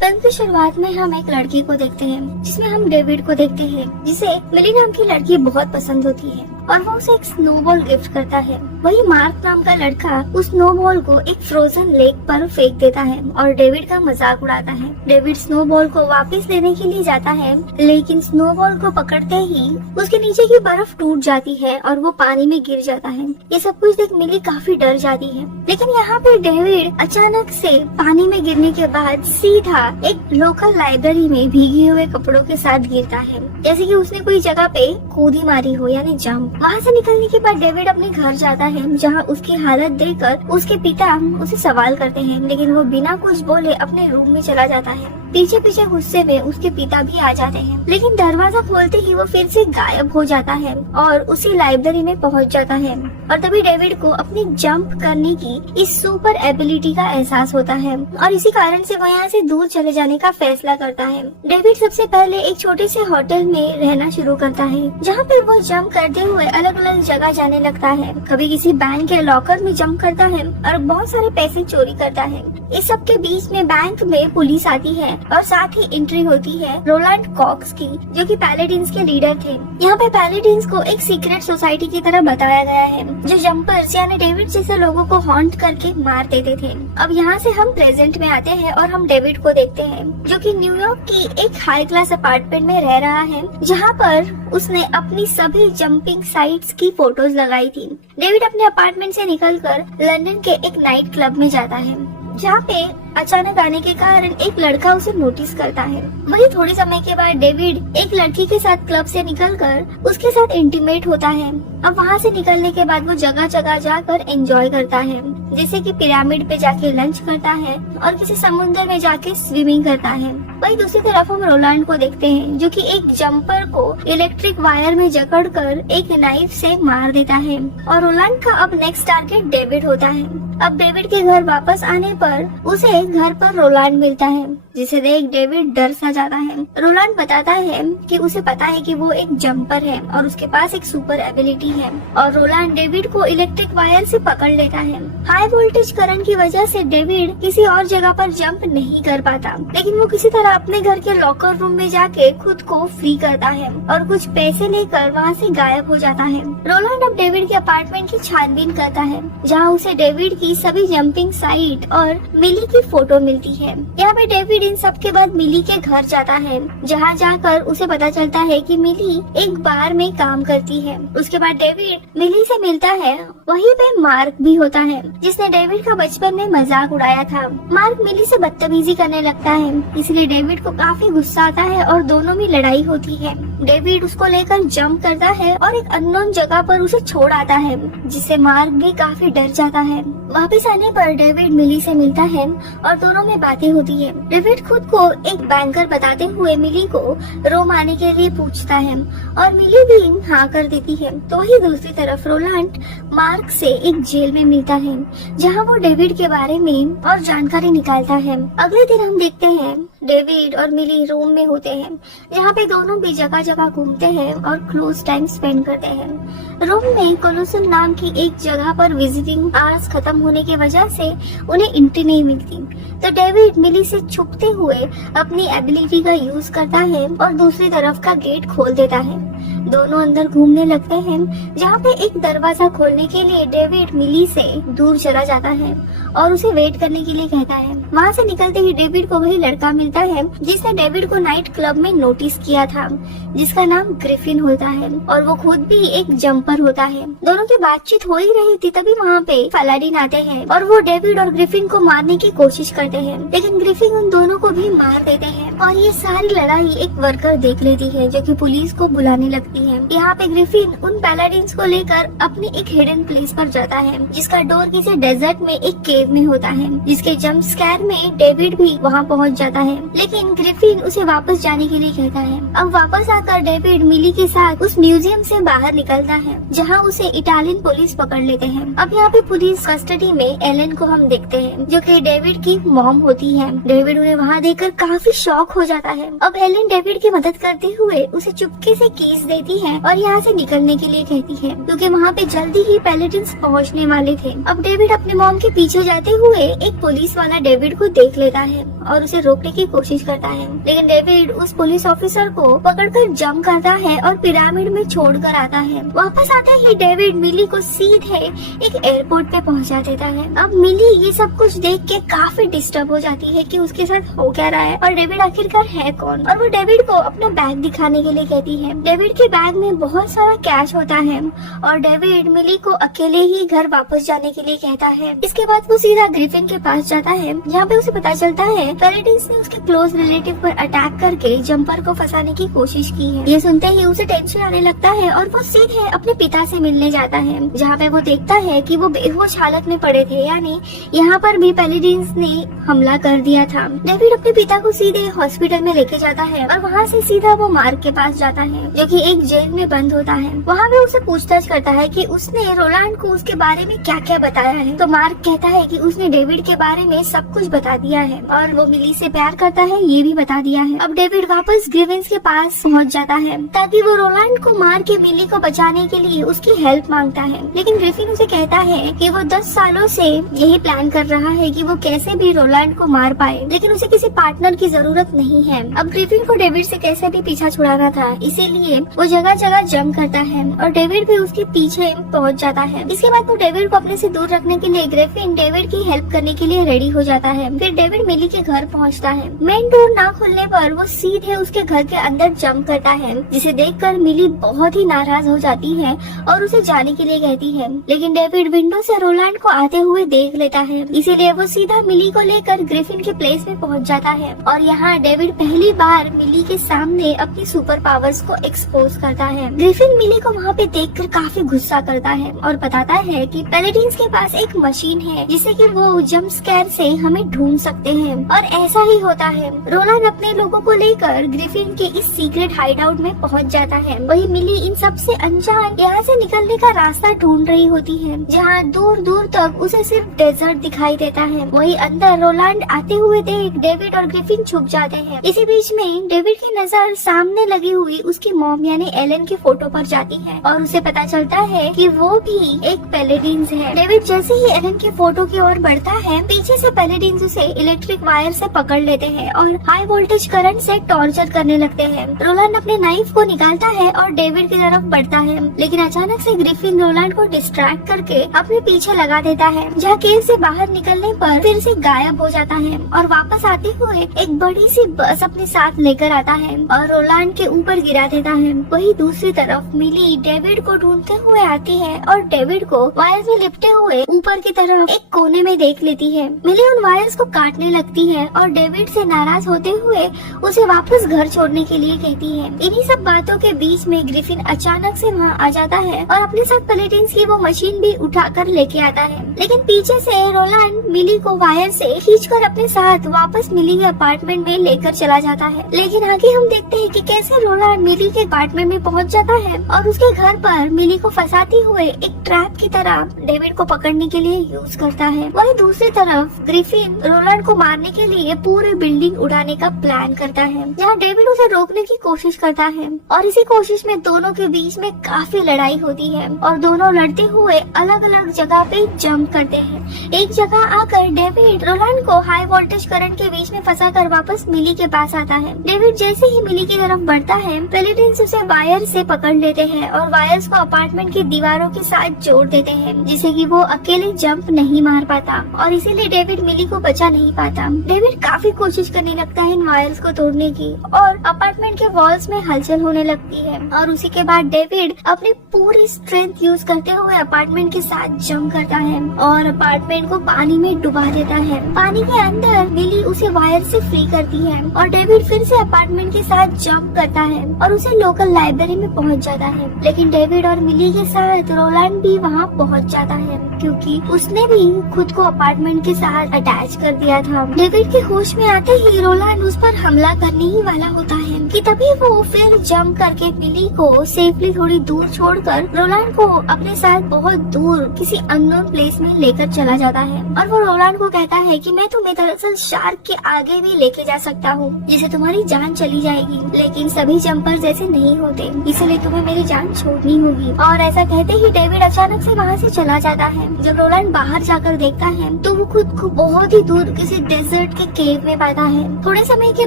Film की शुरुआत में हम एक लड़की को देखते हैं जिसमें हम डेविड को देखते हैं जिसे मिली नाम की लड़की बहुत पसंद होती है और वो उसे एक स्नोबॉल गिफ्ट करता है। वही मार्क नाम का लड़का उस स्नोबॉल को एक फ्रोजन लेक पर फेंक देता है और डेविड का मजाक उड़ाता है। डेविड स्नोबॉल को वापस लेने के लिए जाता है, लेकिन स्नोबॉल को पकड़ते ही उसके नीचे की बर्फ टूट जाती है और वो पानी में गिर जाता है। ये सब कुछ देख मिली काफी डर जाती है, लेकिन यहाँ पे डेविड अचानक से पानी में गिरने के बाद सीधा एक लोकल लाइब्रेरी में भीगे हुए कपड़ों के साथ गिरता है, जैसे कि उसने कोई जगह पे कूदी मारी हो यानी जंप। वहाँ से निकलने के बाद डेविड अपने घर जाता है, जहाँ उसकी हालत देखकर उसके पिता उसे सवाल करते हैं, लेकिन वो बिना कुछ बोले अपने रूम में चला जाता है। पीछे पीछे गुस्से में उसके पिता भी आ जाते हैं, लेकिन दरवाजा खोलते ही वो फिर से गायब हो जाता है और उसी लाइब्रेरी में पहुंच जाता है। और तभी डेविड को अपनी जंप करने की इस सुपर एबिलिटी का एहसास होता है और इसी कारण से वो यहाँ से दूर चले जाने का फैसला करता है। डेविड सबसे पहले एक छोटे से होटल में रहना शुरू करता है, जहाँ पे वो जंप करते हुए अलग अलग जगह जाने लगता है। कभी किसी बैंक के लॉकर में जंप करता है और बहुत सारे पैसे चोरी करता है। इस सब के बीच में बैंक में पुलिस आती है और साथ ही एंट्री होती है रोलैंड कॉक्स की, जो कि पैलेडिन्स के लीडर थे। यहाँ पे पैलेडिन्स को एक सीक्रेट सोसाइटी की तरह बताया गया है, जो जंपर्स यानी डेविड जैसे लोगों को हॉन्ट करके मार देते थे। अब यहाँ से हम प्रेजेंट में आते हैं और हम डेविड को देखते हैं, जो कि न्यूयॉर्क की एक हाई क्लास अपार्टमेंट में रह रहा है, जहाँ पर उसने अपनी सभी जंपिंग साइट्स की फोटोज लगाई थी। डेविड अपने अपार्टमेंट से निकलकर लंदन के एक नाइट क्लब में जाता है, जहाँ पे अचानक आने के कारण एक लड़का उसे नोटिस करता है। वही थोड़े समय के बाद डेविड एक लड़की के साथ क्लब से निकलकर उसके साथ इंटीमेट होता है। अब वहाँ से निकलने के बाद वो जगह जगह जाकर एंजॉय करता है, जैसे कि पिरामिड पे जाके लंच करता है और किसी समुद्र में जाके स्विमिंग करता है। वही दूसरी तरफ हम रोलैंड को देखते हैं, जो कि एक जंपर को इलेक्ट्रिक वायर में जकड़कर एक नाइफ से मार देता है और रोलैंड का अब नेक्स्ट टारगेट डेविड होता है। अब डेविड के घर वापस आने पर उसे घर पर रोलैंड मिलता है, जिसे देख डेविड डर सा जाता है। रोलैंड बताता है कि उसे पता है कि वो एक जंपर है और उसके पास एक सुपर एबिलिटी है, और रोलैंड डेविड को इलेक्ट्रिक वायर से पकड़ लेता है। हाई वोल्टेज करंट की वजह से डेविड किसी और जगह पर जंप नहीं कर पाता, लेकिन वो किसी तरह अपने घर के लॉकर रूम में जाके खुद को फ्री करता है और कुछ पैसे लेकर वहाँ से गायब हो जाता है। रोलैंड अब डेविड के अपार्टमेंट की छानबीन करता है, जहाँ उसे डेविड की सभी जंपिंग साइट और मिली की फोटो मिलती है। यहाँ पे डेविड इन सब के बाद मिली के घर जाता है, जहाँ जाकर उसे पता चलता है कि मिली एक बार में काम करती है। उसके बाद डेविड मिली से मिलता है, वहीं पे मार्क भी होता है, जिसने डेविड का बचपन में मजाक उड़ाया था। मार्क मिली से बदतमीजी करने लगता है, इसलिए डेविड को काफी गुस्सा आता है और दोनों में लड़ाई होती है। डेविड उसको लेकर जंप करता है और एक अननोन जगह पर उसे छोड़ आता है, जिससे मार्क भी काफी डर जाता है। वापस आने पर डेविड मिली से मिलता है और दोनों में बातें होती है। डेविड खुद को एक बैंकर बताते हुए मिली को रोम आने के लिए पूछता है और मिली भी हाँ कर देती है। तो ही दूसरी तरफ रोलैंड मार्क से एक जेल में मिलता है, जहाँ वो डेविड के बारे में और जानकारी निकालता है। अगले दिन हम देखते हैं डेविड और मिली रोम में होते हैं, जहाँ पे दोनों भी जगह जगह घूमते हैं और क्लोज टाइम स्पेंड करते हैं। रोम में कोलोसम नाम की एक जगह पर विजिटिंग आवर्स खत्म होने की वजह से उन्हें एंट्री नहीं मिलती, तो डेविड मिली से छुपते हुए अपनी एबिलिटी का यूज करता है और दूसरी तरफ का गेट खोल देता है। दोनों अंदर घूमने लगते हैं, जहाँ पे एक दरवाजा खोलने के लिए डेविड मिली से दूर चला जाता है और उसे वेट करने के लिए कहता है। वहाँ से निकलते ही डेविड को वही लड़का मिलता है जिसने डेविड को नाइट क्लब में नोटिस किया था, जिसका नाम ग्रिफिन होता है और वो खुद भी एक जंपर होता है। दोनों की बातचीत हो ही रही थी, तभी वहाँ पे पैलाडिन आते हैं और वो डेविड और ग्रिफिन को मारने की कोशिश करते हैं, लेकिन ग्रिफिन उन दोनों को भी मार देते हैं और ये सारी लड़ाई एक वर्कर देख लेती है, जो कि पुलिस को बुलाने लगती है। यहाँ पे ग्रिफिन उन पैलाडिन्स को लेकर अपनी एक हिडन प्लेस पर जाता है, जिसका डोर किसी डेजर्ट में एक केव में होता है, जिसके जंप स्कैर में डेविड भी वहाँ पहुँच जाता है, लेकिन ग्रिफिन उसे वापस जाने के लिए कहता है। अब वापस आकर डेविड मिली के साथ उस म्यूजियम से बाहर निकलता है, जहाँ उसे इटालियन पुलिस पकड़ लेते हैं। अब यहाँ पे पुलिस कस्टडी में एलन को हम देखते हैं, जो कि डेविड की मॉम होती है। डेविड उन्हें वहाँ देखकर काफी शॉक हो जाता है। अब एलन डेविड की मदद करते हुए उसे चुपके से कीज दे लेती है और यहाँ से निकलने के लिए कहती है, क्योंकि वहाँ पे जल्दी ही पैलेडिन्स पहुँचने वाले थे। अब डेविड अपने मॉम के पीछे जाते हुए एक पुलिस वाला डेविड को देख लेता है और उसे रोकने की कोशिश करता है, लेकिन डेविड उस पुलिस ऑफिसर को पकड़कर जंप करता है और पिरामिड में छोड़कर आता है। वापस आते ही डेविड मिली को सीधे एक एयरपोर्ट पे पहुंचा देता है। अब मिली ये सब कुछ देख के काफी डिस्टर्ब हो जाती है कि उसके साथ हो क्या रहा है और डेविड आखिरकार है कौन, और वो डेविड को अपना बैग दिखाने के लिए कहती है। डेविड के बैग में बहुत सारा कैश होता है और डेविड मिली को अकेले ही घर वापस जाने के लिए कहता है। इसके बाद वो सीधा ग्रिफिन के पास जाता है, जहाँ पे उसे पता चलता है पैलेडिन्स ने उसके क्लोज रिलेटिव पर अटैक करके जंपर को फंसाने की कोशिश की है। ये सुनते ही उसे टेंशन आने लगता है और वो सीधे अपने पिता से मिलने जाता है, जहाँ पे वो देखता है कि वो बेहोश हालत में पड़े थे, यानी यहाँ पर भी पैलेडिन्स ने हमला कर दिया था। डेविड अपने पिता को सीधे हॉस्पिटल में लेके जाता है और वहाँ से सीधा वो मार्क के पास जाता है, जो कि एक जेल में बंद होता है। वहाँ पे उसे पूछताछ करता है कि उसने रोलैंड को उसके बारे में क्या क्या बताया है, तो मार्क कहता है कि उसने डेविड के बारे में सब कुछ बता दिया है और वो मिली से प्यार करता है ये भी बता दिया है। अब डेविड वापस ग्रिफिन्स के पास पहुँच जाता है ताकि वो रोलैंड को मार के मिली को बचाने के लिए उसकी हेल्प मांगता है, लेकिन ग्रिफिन उसे कहता है कि वो 10 सालों से यही प्लान कर रहा है कि वो कैसे भी रोलैंड को मार पाए, लेकिन उसे किसी पार्टनर की जरूरत नहीं है। अब ग्रिफिन को डेविड से कैसे भी पीछा छुड़ाना था, इसीलिए वो जगह जगह जंप करता है और डेविड भी उसके पीछे पहुंच जाता है। इसके बाद वो डेविड को अपने से दूर रखने के लिए ग्रिफिन डेविड की हेल्प करने के लिए रेडी हो जाता है। फिर डेविड मिली के घर पहुंचता है। मेन डोर ना खुलने पर वो सीधे उसके घर के अंदर जंप करता है, जिसे देखकर मिली बहुत ही नाराज हो जाती है और उसे जाने के लिए कहती है, लेकिन डेविड विंडो से रोलैंड को आते हुए देख लेता है, इसीलिए वो सीधा मिली को लेकर ग्रिफिन के प्लेस में पहुंच जाता है और यहाँ डेविड पहली बार मिली के सामने अपनी सुपर पावर्स को एक्सपोज करता है। ग्रिफिन मिली को वहाँ पे देखकर काफी गुस्सा करता है और बताता है कि पैलेडिन्स के पास एक मशीन है जिससे कि वो जंप स्कैर से हमें ढूंढ सकते हैं, और ऐसा ही होता है। रोलैंड अपने लोगों को लेकर ग्रिफिन के इस सीक्रेट हाइड आउट में पहुँच जाता है। वही मिली इन सबसे अनजान यहाँ से निकलने का रास्ता ढूंढ रही होती है, जहाँ दूर दूर तक उसे सिर्फ डेजर्ट दिखाई देता है। वही अंदर रोलैंड आते हुए देख डेविड और ग्रिफिन छुप जाते हैं। इसी बीच में डेविड की नजर सामने लगी हुई उसकी मॉम यानी एलन की फोटो पर जाती है और उसे पता चलता है कि वो भी एक पैलेडिन्स है। डेविड जैसे ही एलन की फोटो की ओर बढ़ता है, पीछे से पैलेडिन्स उसे इलेक्ट्रिक वायर से पकड़ लेते हैं और हाई वोल्टेज करंट से टॉर्चर करने लगते हैं। रोलैंड अपने नाइफ को निकालता है और डेविड की तरफ बढ़ता है, लेकिन अचानक से ग्रिफिन रोलैंड को डिस्ट्रैक्ट करके अपने पीछे लगा देता है, जहाँ केव से बाहर निकलने पर फिर से गायब हो जाता है और वापस आते हुए एक बड़ी सी बस अपने साथ लेकर आता है और रोलैंड के ऊपर गिरा देता है। वही दूसरी तरफ मिली डेविड को ढूंढते हुए आती है और डेविड को वायर में लिपटे हुए ऊपर की तरफ एक कोने में देख लेती है। मिली उन वायर्स को काटने लगती है और डेविड से नाराज होते हुए उसे वापस घर छोड़ने के लिए कहती है। इन्हीं सब बातों के बीच में ग्रिफिन अचानक से वहाँ आ जाता है और अपने साथ पैलेडिन्स की वो मशीन भी उठाकर लेके आता है, लेकिन पीछे से रोलैंड मिली को वायर से खींचकर अपने साथ वापस मिली के अपार्टमेंट में लेकर चला जाता है। लेकिन आगे हम देखते हैं कि कैसे रोलैंड मिली के अपार्टमेंट में पहुंच जाता है और उसके घर पर मिली को फंसाते हुए एक ट्रैप की तरह डेविड को पकड़ने के लिए यूज करता है। वही दूसरी तरफ ग्रिफिन रोलैंड को मारने के लिए पूरी बिल्डिंग उड़ाने का प्लान करता है, जहाँ डेविड उसे रोकने की कोशिश करता है और इसी कोशिश में दोनों के बीच में काफी लड़ाई होती है और दोनों लड़ते हुए अलग अलग जगह पे जंप करते हैं। एक जगह आकर डेविड रोलैंड को हाई वोल्टेज करंट के बीच में फंसा कर वापस मिली के पास आता है। डेविड जैसे ही मिली की तरफ बढ़ता है, पैलेडिन्स उसे वायर से पकड़ लेते हैं और वायर्स को अपार्टमेंट की दीवारों के साथ जोड़ देते हैं, जिससे कि वो अकेले जंप नहीं मार पाता और इसीलिए डेविड मिली को बचा नहीं पाता। डेविड काफी कोशिश करने लगता है इन वायर्स को तोड़ने की और अपार्टमेंट के वॉल्स में हलचल होने लगती है और उसी के बाद डेविड अपनी पूरी स्ट्रेंथ यूज करते हुए अपार्टमेंट के साथ जंप करता है और अपार्टमेंट को पानी में डुबा देता है। पानी के अंदर मिली उसे वायर से फ्री करती है और डेविड फिर से अपार्टमेंट के साथ जंप करता है और उसे लोकल लाइब्रेरी में पहुंच जाता है। लेकिन डेविड और मिली के साथ रोलैंड भी वहां पहुंच जाता है, क्योंकि उसने भी खुद को अपार्टमेंट के साथ अटैच कर दिया था। डेविड के होश में आते ही रोलैंड उस पर हमला करने ही वाला होता है कि तभी वो फिर जंप करके मिली को सेफली थोड़ी दूर छोड़कर रोलैंड को अपने साथ बहुत दूर किसी अननोन प्लेस में लेकर चला जाता है और वो रोलैंड को कहता है कि मैं तुम्हें दरअसल शार्क के आगे भी लेके जा सकता हूँ, जिससे तुम्हारी जान चली जाएगी, लेकिन सभी जंपर जैसे नहीं होते। होते, इसलिए तुम्हें मेरी जान छोड़नी होगी। और ऐसा कहते ही डेविड अचानक से वहाँ से चला जाता है। जब रोलैंड बाहर जाकर देखता है तो वो खुद को बहुत ही दूर किसी डेजर्ट के केव में पाता है। थोड़े समय के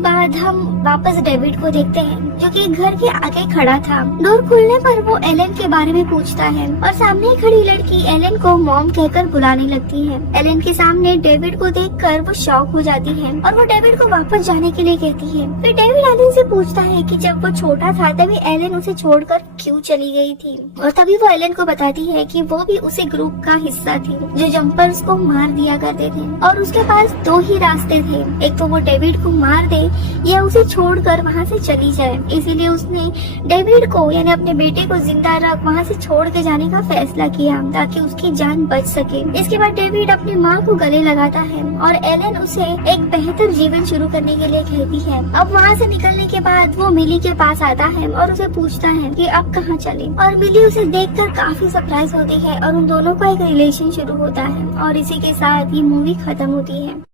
बाद हम वापस डेविड को देखते हैं जो कि घर के आगे खड़ा था। डोर खुलने पर वो एलन के बारे में पूछता है और सामने खड़ी लड़की एलन को मॉम कहकर बुलाने लगती है। एलन के सामने डेविड को देखकर वो शॉक हो जाती है और वो डेविड को वापस जाने के लिए कहती है। फिर डेविड एलन से पूछता है कि जब वो छोटा था तभी एलन उसे छोड़कर क्यों चली गई थी, और तभी वो एलन को बताती है कि वो भी उसी ग्रुप का हिस्सा थी जो जंपर्स को मार दिया करते थे और उसके पास दो ही रास्ते थे, एक तो वो डेविड को मार दे या उसे छोड़कर वहाँ से चली जाए। इसीलिए उसने डेविड को यानी अपने बेटे को जिंदा रख वहाँ से छोड़ के जाने का फैसला किया ताकि उसकी जान बच सके। इसके बाद डेविड अपनी माँ को गले लगाता है और एलन उसे एक बेहतर जीवन शुरू करने के लिए कहती है। अब वहाँ से निकलने के बाद वो मिली के पास आता है और उसे पूछता है कि अब कहाँ चले, और मिली उसे देखकर काफी सरप्राइज होती है और उन दोनों का एक रिलेशन शुरू होता है। और इसी के साथ ये मूवी खत्म होती है।